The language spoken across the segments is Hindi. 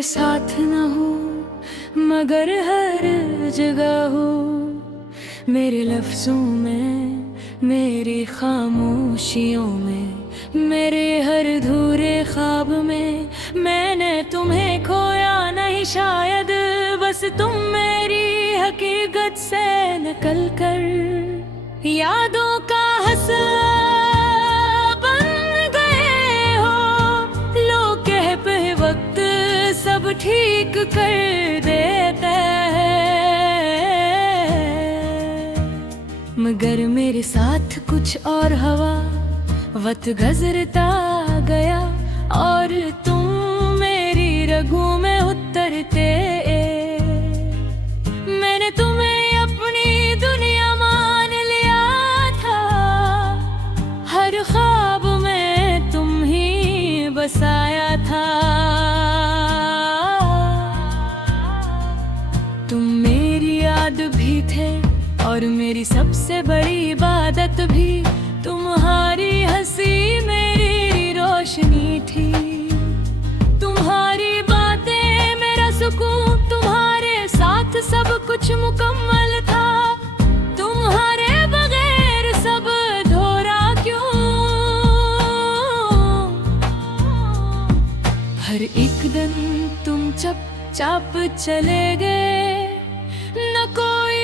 मेरे साथ न हो मगर हर जगह हो, मेरे लफ्जों में, मेरी खामोशियों में, मेरे हर धूरे ख्वाब में। मैंने तुम्हें खोया नहीं शायद, बस तुम मेरी हकीकत से निकल कर यादों का हंसला बन गए हो। लोग कह पे वक्त सब ठीक कर देते हैं, मगर मेरे साथ कुछ और हवा वक्त गुजरता गया, और तुम मेरी रगों में उतरते। मैंने तुम्हें अपनी दुनिया मान लिया था, हर ख्वाब में तुम ही बसाया था। तुम मेरी याद भी थे और मेरी सबसे बड़ी इबादत भी, तुम्हारी हंसी मेरी रोशनी थी, तुम्हारी बातें मेरा सुकून, तुम्हारे साथ सब कुछ मुकम्मल था। तुम्हारे बगैर सब अधूरा क्यों? हर एक दिन तुम चुपचाप चले गए, न कोई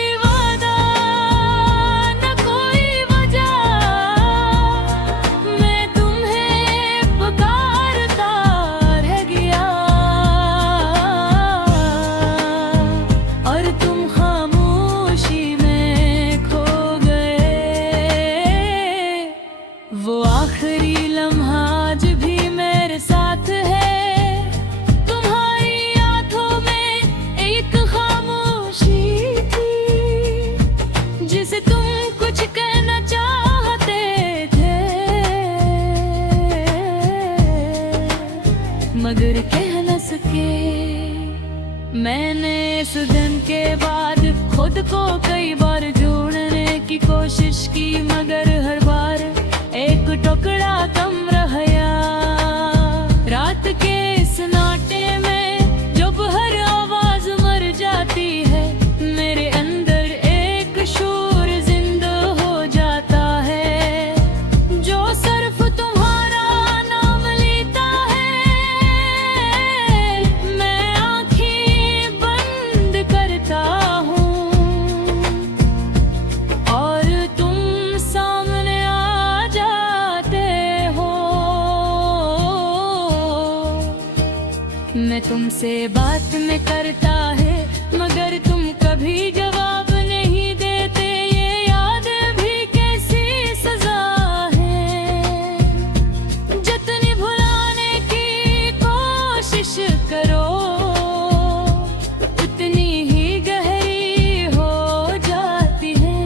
मगर कह न सके। मैंने इस दिन के बाद खुद को कई बार जोड़ने की कोशिश की, मगर हर बार एक टुकड़ा कम रह गया। रात के इस नाटे में जब हर आवाज मर जाती है, मेरे अंदर एक शूर जिंदा हो जाता है, जो सिर्फ तुम्हारा नाम लेता है। मैं आँखें बंद करता हूँ और तुम सामने आ जाते हो। मैं तुमसे बात में करता है, मगर तुम कभी जवाब नहीं देते। ये याद भी कैसी सजा है, जितनी भुलाने की कोशिश करो उतनी ही गहरी हो जाती है,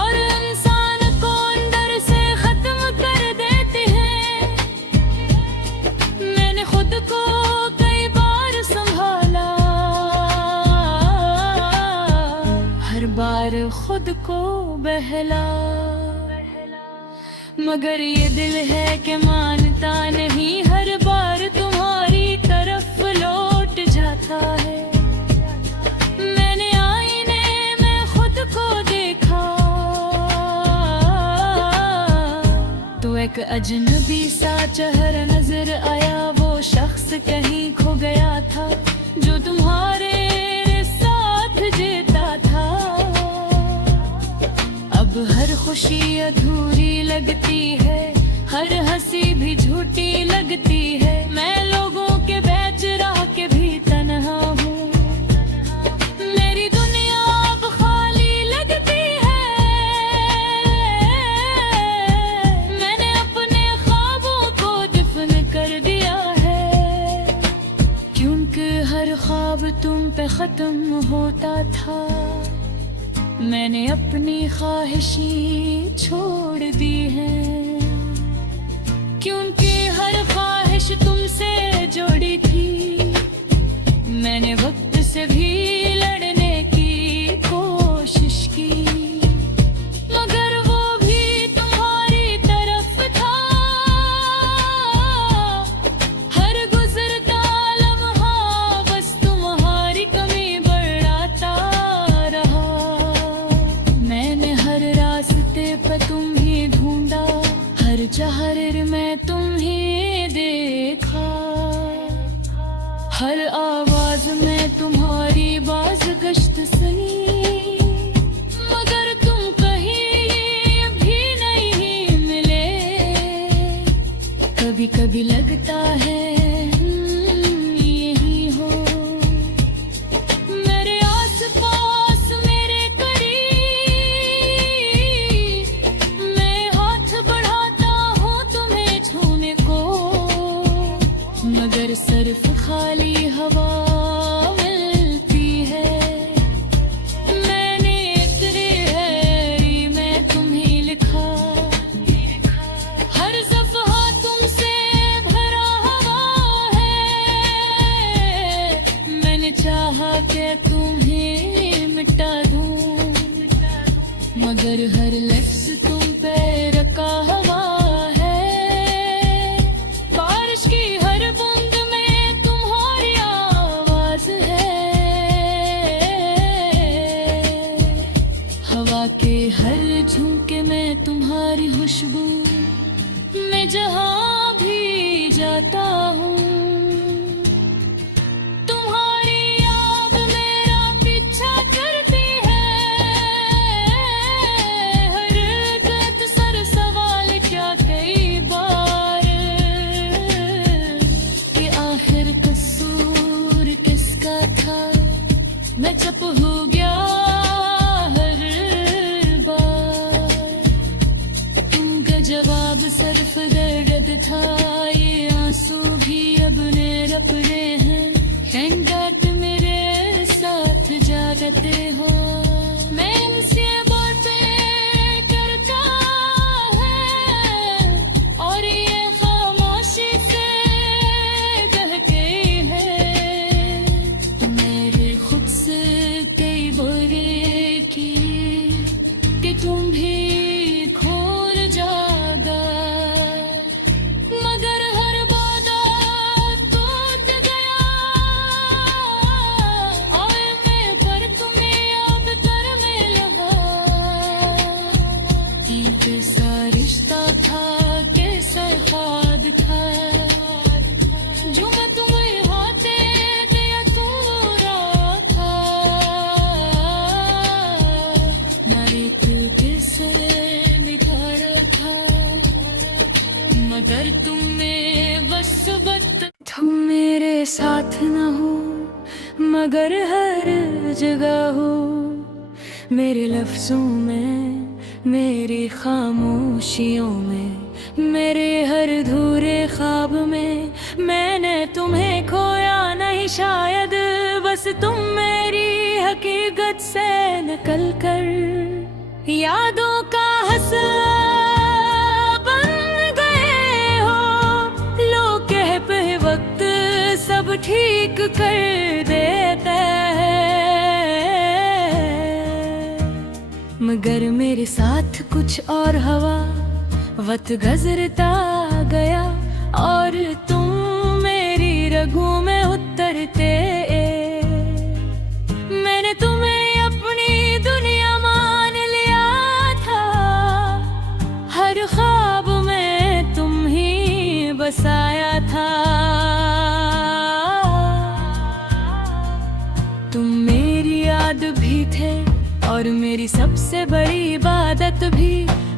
और इंसान को अंदर से खत्म कर देती है। मैंने खुद को कई बार संभाला, हर बार खुद को बहला, मगर ये दिल है कि मानता नहीं, हर बार तुम्हारी तरफ लौट जाता है। मैंने आईने में खुद को देखा, तो एक अजनबी सा चेहरा नजर आया। वो शख्स कहीं खो गया था, जो तुम्हारे साथ जीता था। अब हर खुशी अधूरी लगती है, हर हंसी भी झूठी लगती है। मैं लोगों के बीच रह के भी तन्हा हूँ, मेरी दुनिया अब खाली लगती है। मैंने अपने ख्वाबों को दफन कर दिया है, क्योंकि हर ख्वाब तुम पे खत्म होता था। मैंने अपनी ख्वाहिशें छोड़ दी हैं, क्योंकि हर ख्वाहिश तुमसे जोड़ी थी। मैंने वक्त से भी लड़ने की कोशिश की, मगर वो भी तुम्हारी तरफ था। हर गुजरता हर आवाज में तुम्हारी बाज गश्त सुनी, मगर तुम कहीं भी नहीं मिले। कभी कभी लगता है यही हो, मेरे आस पास मेरे करीब। मैं हाथ बढ़ाता हूँ तुम्हें छूने को, मगर सिर्फ खाली हवा मिलती है। मैंने तेरे हैरी में तुम्हें लिखा, हर सफ़हा तुमसे भरा हुआ है। मैंने चाहा कि तुम्हें मिटा दूं, मगर हर लफ्ज़ तुम पे रखा हुआ है। बारिश की हर बूंद में तुम्हारी आवाज है, हवा के हर झोंके में तुम्हारी खुशबू। मैं जहाँ भी जाता हूँ तुम्हारी याद मेरा पीछा करती है। हर गलत सर सवाल क्या कई बार, कि आखिर कसूर किसका था। मैं चुप हो गया हर बार, तुमका जवाब सिर्फ दर्द था। ये आंसू भी अब रप रहे हैं, थैंक गॉड मेरे साथ जागते हो। मैं इनसे बातें करता है, और ये खामोशी से कह गई है। मेरे खुद से कई बुरे की कि तुम भी खोल जागा, मगर हर वादा टूट गया। और मैं पर तुम्हें अब करने लगा, कैसा रिश्ता था, कैसा ख्वाब था, जो मैं तुम्हें हाथे दिया तोड़ा था। मेरे दिल के से मिठा रखा, मगर तुमने बस तुम मेरे साथ न हो, मगर हर जगह हो। मेरे लफ्जों में, मेरी खामोशियों में, मेरे हर धूरे ख्वाब में। मैंने तुम्हें खोया नहीं शायद, बस तुम मेरी हकीकत से निकल कर यादों का हंसला बन गए हो। लोग कह पे वक्त सब ठीक कर देता है, मगर मेरे साथ कुछ और हवा वक्त गुजरता गया। और तुम मेरी रगों में उतरते, मैंने तुम्हें अपनी दुनिया मान लिया था। हर ख्वाब में तुम ही बसाया था। तुम मेरी याद भी थे, और मेरी सबसे बड़ी इबादत भी।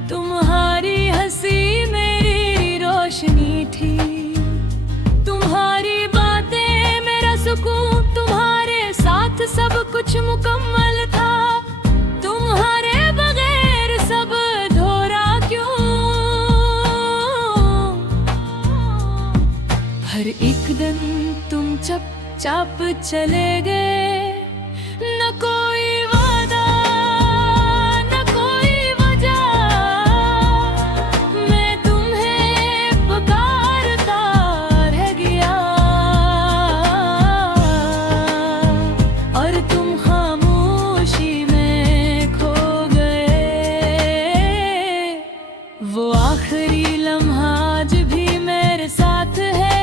तुम्हारी हंसी मेरी रोशनी थी, तुम्हारी बातें मेरा सुकून। तुम्हारे साथ सब कुछ मुकम्मल था, तुम्हारे बगैर सब अधूरा क्यों। हर एक दिन तुम चुपचाप चले गए, न कोई वादा न कोई वजह। मैं तुम्हें पुकारता रह गया, और तुम खामोशी में खो गए। वो आखिरी लम्हा आज भी मेरे साथ है,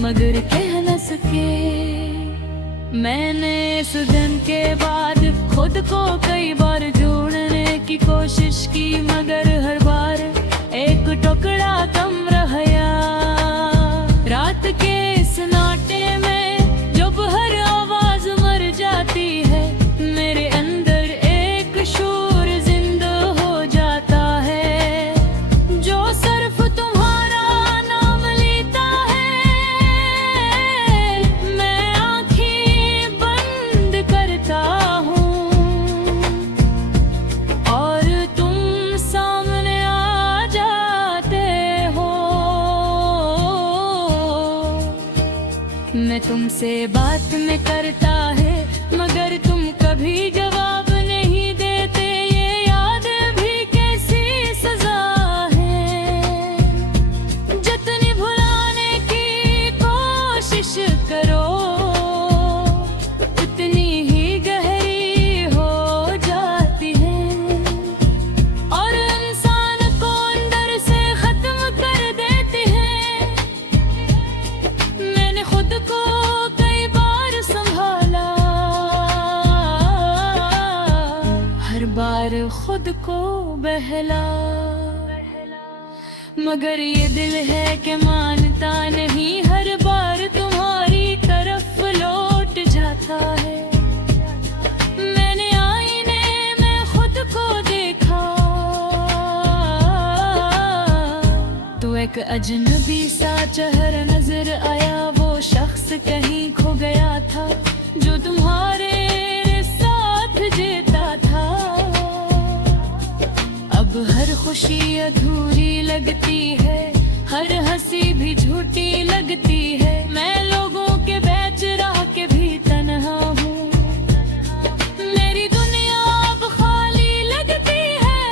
मगर कह न सके। मैंने इस दिन के बाद खुद को कई बार जोड़ने की कोशिश की, मगर हर बार एक टुकड़ा कम रह गया। रात के इस नाटे में जब हर आवाज मर जाती है, मेरे अंदर एक शोर जिंदा हो जाता है, जो सिर्फ तुम्हारा नाम लेता है। मैं आंखें बंद करता हूँ और तुम सामने आ जाते हो। मैं तुमसे बात में करता है, मगर तुम कभी जवाब नहीं देते। ये याद भी कैसी सजा है, जितनी भुलाने की कोशिश करो उतनी ही गहरी हो जाती है, और इंसान को अंदर से खत्म कर देती है। मैंने खुद को कई बार संभाला, हर बार खुद को बहला, मगर ये दिल है कि मानता नहीं, हर बार तुम्हारी तरफ लौट जाता है। मैंने आईने में खुद को देखा, तो एक अजनबी सा चेहरा नजर आया। वो शख्स कहीं खो गया था, जो तुम्हारे साथ जीता था। अब हर खुशी अधूरी लगती है, हर हंसी भी झूठी लगती है। मैं लोगों के बीच रह के भी तन्हा हूँ, मेरी दुनिया अब खाली लगती है।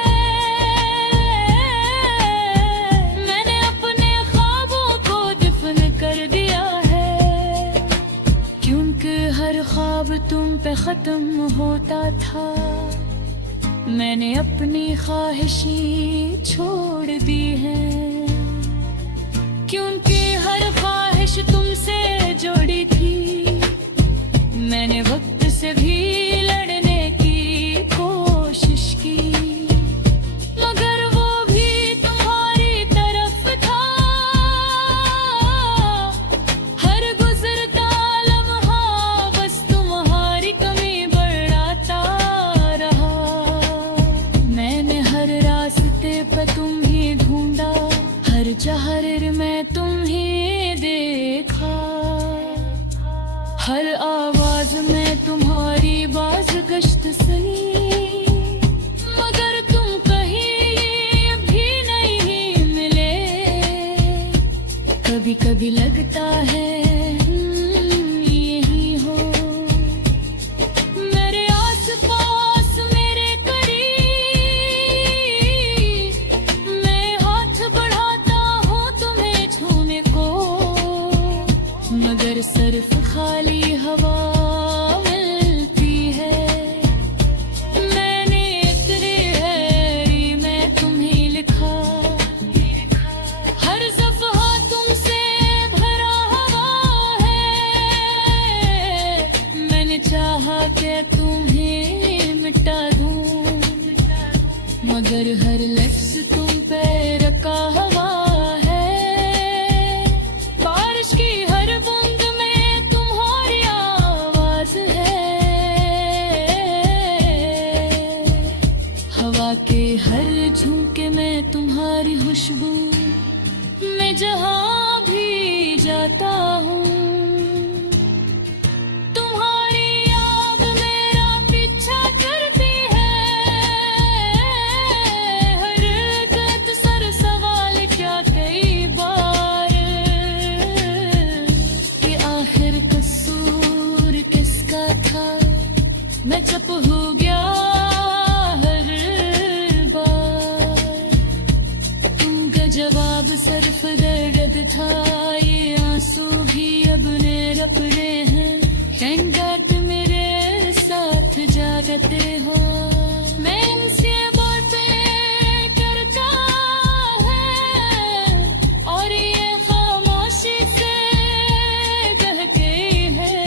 मैंने अपने ख्वाबों को दफन कर दिया है, क्योंकि हर ख्वाब तुम पे खत्म होता था। मैंने अपनी ख्वाहिशें छोड़ दी हैं, क्योंकि हर ख्वाहिश तुमसे जोड़ी थी। मैंने वक्त से भी लड़ने की कोशिश की, मगर वो भी तुम्हारी तरफ था। हर गुजरता लम्हा बस तुम्हारी कमी बढ़ाता रहा। मैंने हर रास्ते पर तुम ही ढूंढा, हर जहर में तुम ही देखा। हर आवाज में तुम्हारी बाज गश्त सुनी, मगर तुम कहीं भी नहीं मिले। कभी कभी लगता है यही हो, मेरे आसपास मेरे करीब। मैं हाथ बढ़ाता हूँ तुम्हें छूने को, मगर सिर्फ खाली हवा मिलती है। मैंने तेरे हैरी में तुम्हें लिखा, हर सफ़हा तुमसे भरा हुआ है। मैंने चाहा कि तुम्हें मिटा दूं, मगर हर लफ्ज़ तुम पे रखा हुआ है। बारिश की हर बूंद में तुम्हारी आवाज है, हवा के हर झोंके में तुम्हारी खुशबू। मैं जहाँ भी जाता हूँ, तुम्हारी याद मेरा पीछा करती है। हर गत सर सवाल क्या कई बार, कि आखिर कसूर किसका था। मैं चुप हो गया हर बार, तुमका जवाब सिर्फ दर्द था। ये आंसू भी अब रप रहे हैं, थैंक गॉड मेरे साथ जागते हो। मैं इनसे बातें करता है, और ये खामोशी से कहते हैं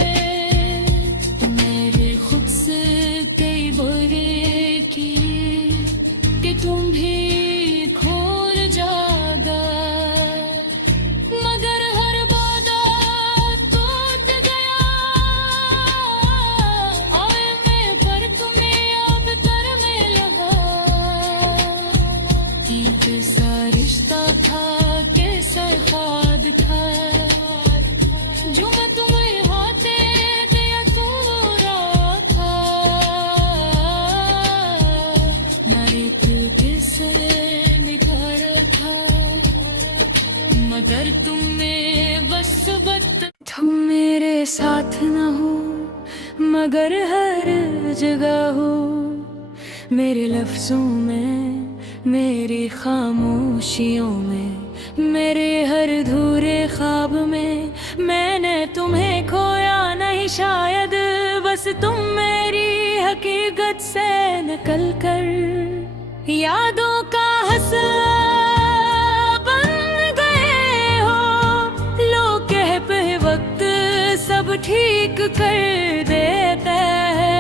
साथ न हूँ मगर हर जगह हूँ। मेरे लफ्जों में, मेरी खामोशियों में, मेरे हर अधूरे ख्वाब में मैंने तुम्हें खोया नहीं शायद। बस तुम मेरी हकीकत से निकल कर यादों का हंसला बन गए हो। लोग कहते वक्त सब ठीक कर देते हैं,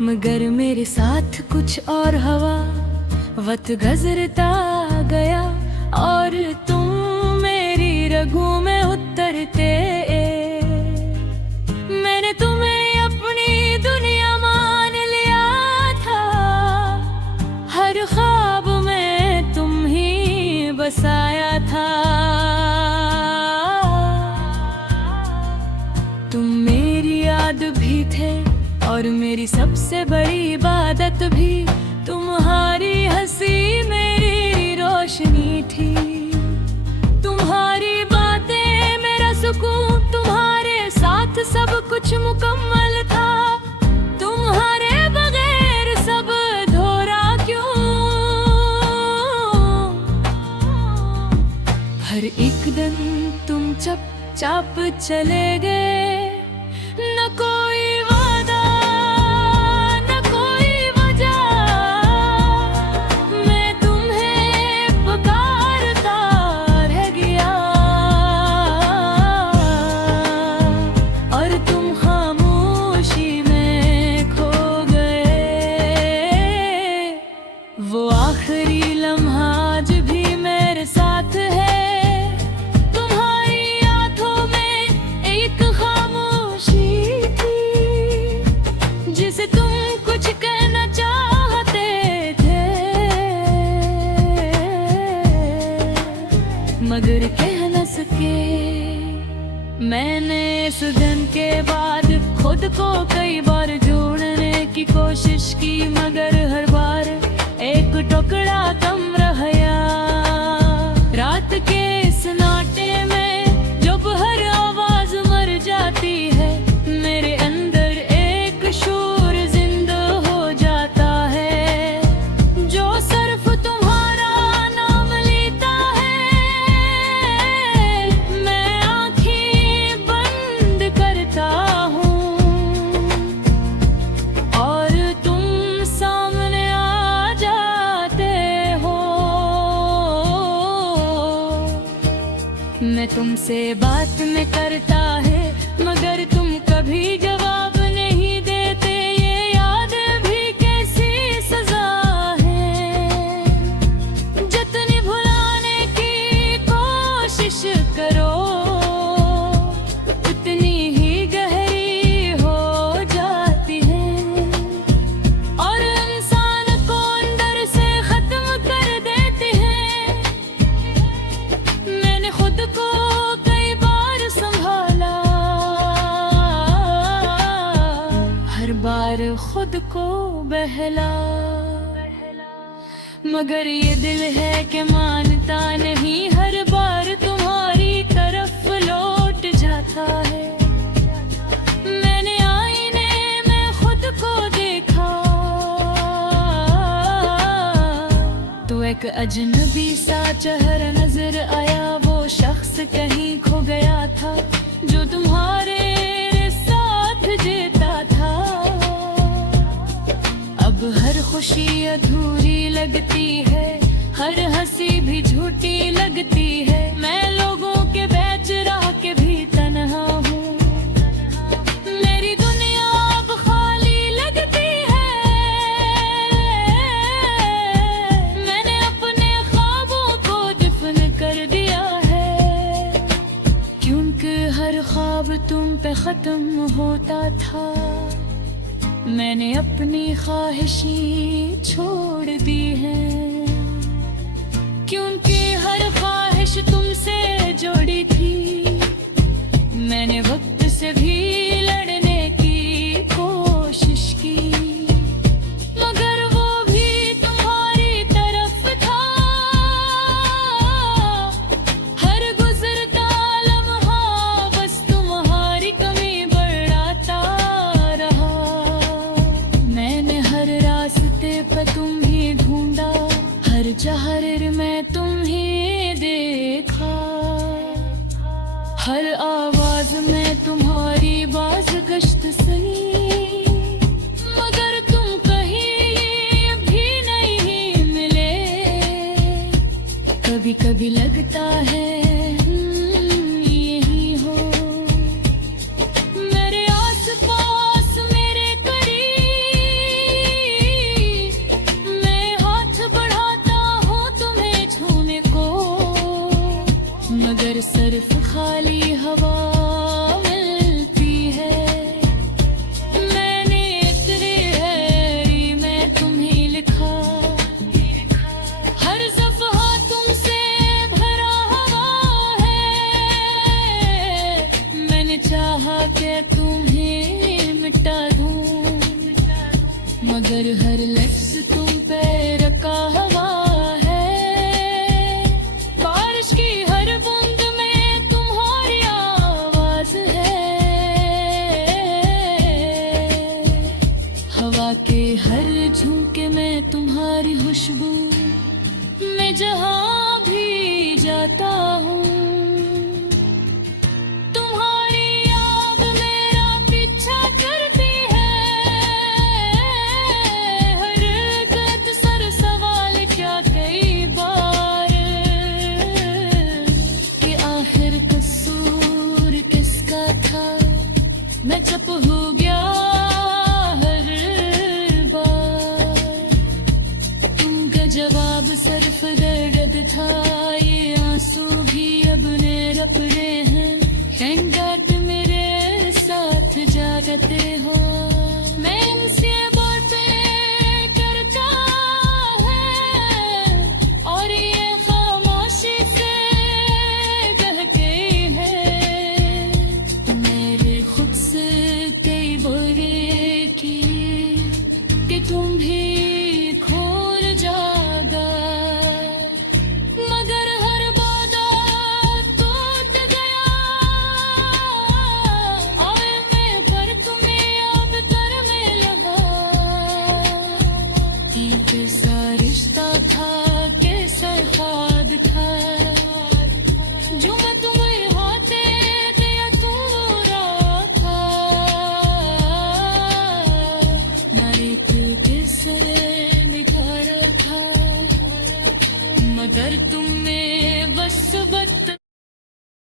मगर मेरे साथ कुछ और हवा वक्त गुजरता गया और तुम मेरी रगों में उतरते। मैंने तुम्हें अपनी दुनिया मान लिया था, हर ख्वाब में तुम ही बसाया था। तुम मेरी याद भी थे और मेरी सबसे बड़ी इबादत भी। तुम्हारी हंसी मेरी रोशनी थी, तुम्हारी बातें मेरा सुकून। तुम्हारे साथ सब कुछ मुकम्मल था, तुम्हारे बगैर सब अधूरा क्यों। हर एक दिन तुम चुपचाप चले गए, न कोई वादा न कोई वजह। मैं तुम्हें पुकारता रह गया और तुम खामोशी में खो गए। वो आखिरी लम्हा आज भी मेरे साथ है, मगर कह न सके। मैंने इस दिन के बाद खुद को कई बार जोड़ने की कोशिश की, मगर हर बार एक टुकड़ा कम रह गया। रात के सन्नाटे में जब हर आवाज मर जाती है, मेरे अंदर एक शोर जिंदा हो जाता है, जो सिर्फ तुम्हारा नाम लेता है। मैं आंखें बंद करता हूँ और तुम सामने आ जाते हो। मैं तुमसे बात में करता है, मगर तुम कभी जवाब नहीं देते। ये याद भी कैसी सजा है, जितनी भुलाने की कोशिश करो उतनी ही गहरी हो जाती है, और इंसान को अंदर से खत्म कर देती है। मैंने खुद को कई बार संभाला, हर बार खुद को बहला, मगर ये दिल है कि मानता नहीं। हर बार तुम्हारी तरफ लौट जाता है। मैंने आईने में खुद को देखा, तो एक अजनबी सा चेहरा नजर आया। वो शख्स कहीं खो गया था, जो तुम्हारे साथ जीता था। अब हर खुशी अधूरी लगती है, हर हंसी भी झूठी लगती है। मैं लोगों के बीच रह के भी तन्हा हूँ, मेरी दुनिया अब खाली लगती है। मैंने अपने ख्वाबों को दफन कर दिया है, क्योंकि हर ख्वाब तुम पे खत्म होता था। मैंने अपनी ख्वाहिशें छोड़ दी हैं, क्योंकि हर ख्वाहिश तुमसे जोड़ी थी। मैंने वक्त से भी लड़ने की कोशिश की, मगर वो भी तुम्हारी तरफ था। हर गुजरता लम्हा हर आवाज में तुम्हारी बाज गश्त सुनी, मगर तुम कहीं भी नहीं मिले। कभी कभी लगता है यही हो, मेरे आसपास मेरे करीब। मैं हाथ बढ़ाता हूँ तुम्हें छूने को, मगर सिर्फ खाली हवा